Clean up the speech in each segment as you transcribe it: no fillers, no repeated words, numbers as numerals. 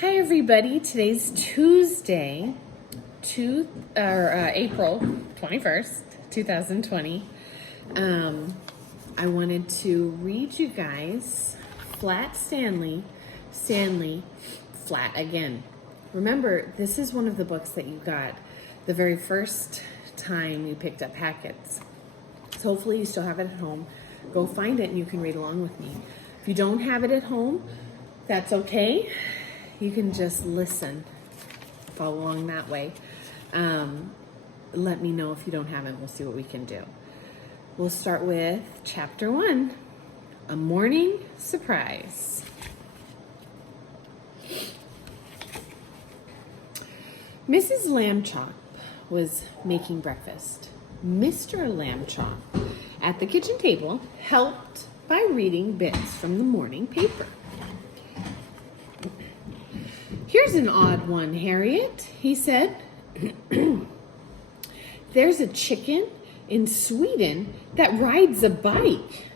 Hi everybody, today's Tuesday, April 21st, 2020. I wanted to read you guys Flat Stanley, Flat Again. Remember, this is one of the books that you got the very first time you picked up packets. So hopefully you still have it at home. Go find it and you can read along with me. If you don't have it at home, that's okay. You can just listen, follow along that way. Let me know if you don't have it. We'll see what we can do. We'll start with chapter 1, A Morning Surprise. Mrs. Lambchop was making breakfast. Mr. Lambchop, at the kitchen table, helped by reading bits from the morning paper. "Here's an odd one, Harriet," he said. "There's a chicken in Sweden that rides a bike."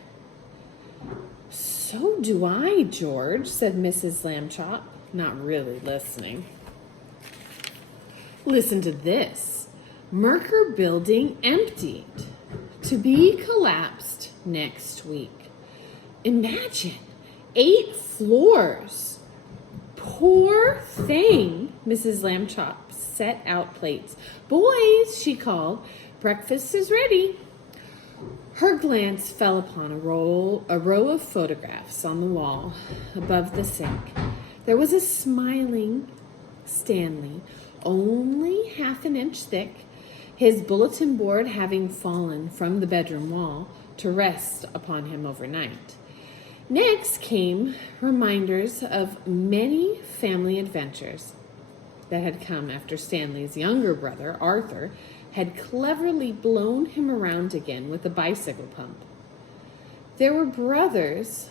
"So do I, George," said Mrs. Lambchop, not really listening. "Listen to this. Merker building emptied, to be collapsed next week. Imagine, 8 floors. Poor thing." Mrs. Lambchop set out plates. "Boys," she called, "breakfast is ready." Her glance fell upon a row of photographs on the wall above the sink. There was a smiling Stanley, only half an inch thick, his bulletin board having fallen from the bedroom wall to rest upon him overnight. Next came reminders of many family adventures that had come after Stanley's younger brother, Arthur, had cleverly blown him around again with a bicycle pump. There were brothers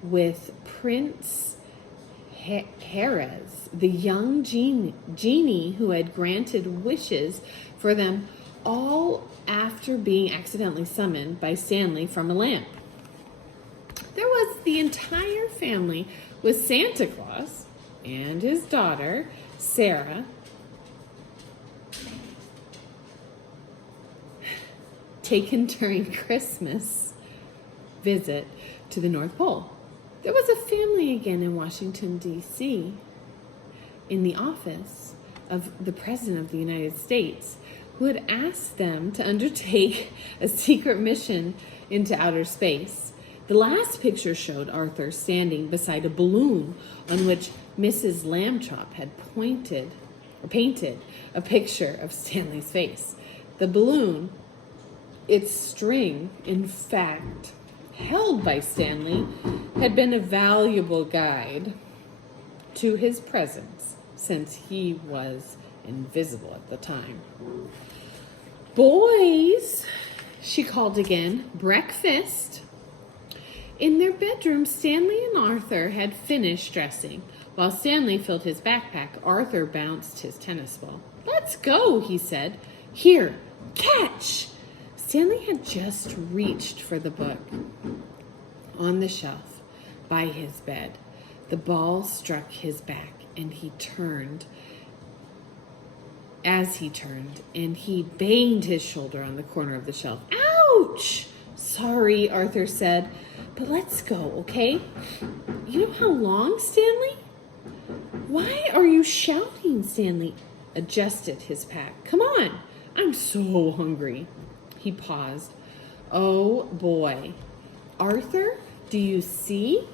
with Prince Jerez, the young genie who had granted wishes for them, all after being accidentally summoned by Stanley from a lamp. There was the entire family with Santa Claus and his daughter, Sarah, taken during Christmas visit to the North Pole. There was a family again in Washington, D.C., in the office of the President of the United States, who had asked them to undertake a secret mission into outer space. The last picture showed Arthur standing beside a balloon on which Mrs. Lambchop had painted a picture of Stanley's face. The balloon, its string, in fact, held by Stanley, had been a valuable guide to his presence since he was invisible at the time. "Boys," she called again, "breakfast." In their bedroom, Stanley and Arthur had finished dressing. While Stanley filled his backpack, Arthur bounced his tennis ball. "Let's go," he said. "Here, catch!" Stanley had just reached for the book on the shelf by his bed. The ball struck his back, and he turned. As he turned, and he banged his shoulder on the corner of the shelf. "Ouch!" "Sorry," Arthur said, "but let's go, okay?" "You know how long, Stanley?" "Why are you shouting?" Stanley adjusted his pack. "Come on, I'm so hungry." He paused. "Oh, boy. Arthur, do you see?"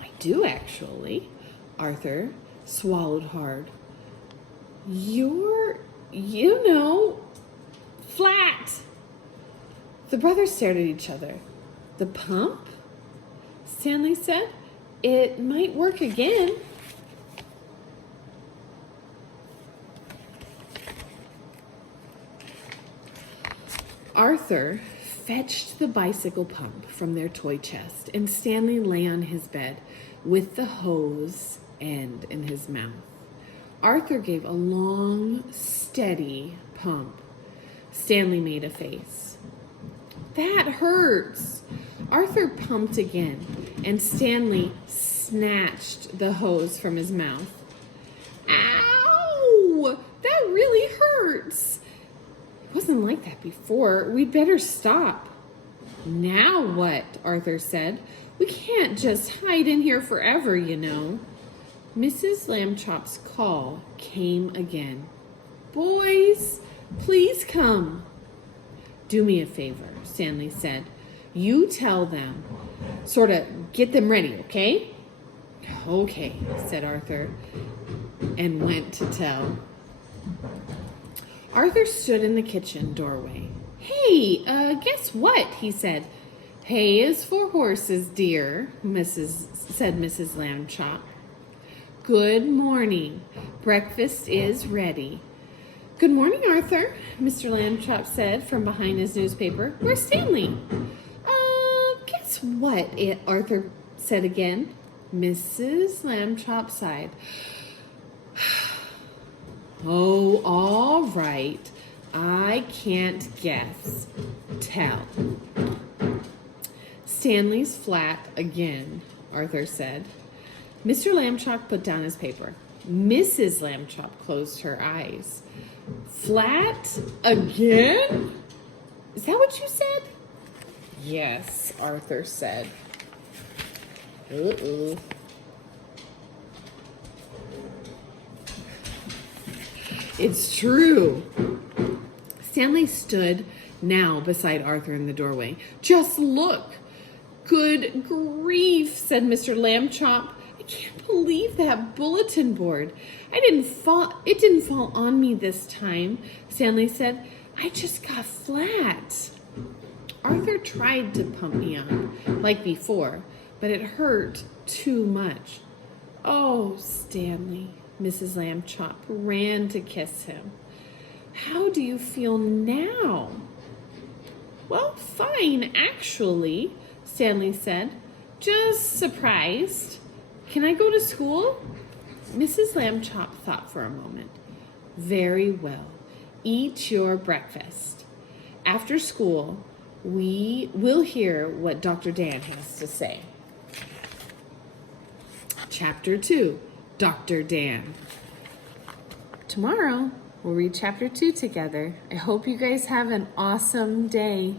"I do, actually." Arthur swallowed hard. "You're, flat." The brothers stared at each other. "The pump?" Stanley said. "It might work again." Arthur fetched the bicycle pump from their toy chest, and Stanley lay on his bed with the hose end in his mouth. Arthur gave a long, steady pump. Stanley made a face. "That hurts." Arthur pumped again, and Stanley snatched the hose from his mouth. Ow! That really hurts. It wasn't like that before. We'd better stop. Now what? Arthur said. We can't just hide in here forever, you know. Mrs. Lambchop's call came again. Boys, please come. Do me a favor, Stanley said. You tell them. Sort of get them ready, okay? Okay, said Arthur, and went to tell. Arthur stood in the kitchen doorway. Hey, guess what? He said. Hay is for horses, dear, said Mrs. Lambchop. Good morning. Breakfast is ready. Good morning, Arthur, Mr. Lambchop said from behind his newspaper. Where's Stanley? Guess what? Arthur said again. Mrs. Lambchop sighed. Oh, all right. I can't guess. Tell. Stanley's flat again, Arthur said. Mr. Lambchop put down his paper. Mrs. Lambchop closed her eyes. Flat again? Is that what you said? Yes, Arthur said. Uh-oh. It's true. Stanley stood now beside Arthur in the doorway. Just look. Good grief, said Mr. Lambchop. I can't believe that bulletin board. It didn't fall on me this time, Stanley said. I just got flat. Arthur tried to pump me up like before, but it hurt too much. Oh, Stanley, Mrs. Lambchop ran to kiss him. How do you feel now? Well, fine, actually, Stanley said. Just surprised. Can I go to school? Mrs. Lambchop thought for a moment. Very well. Eat your breakfast. After school, we will hear what Dr. Dan has to say. Chapter 2, Dr. Dan. Tomorrow, we'll read Chapter 2 together. I hope you guys have an awesome day.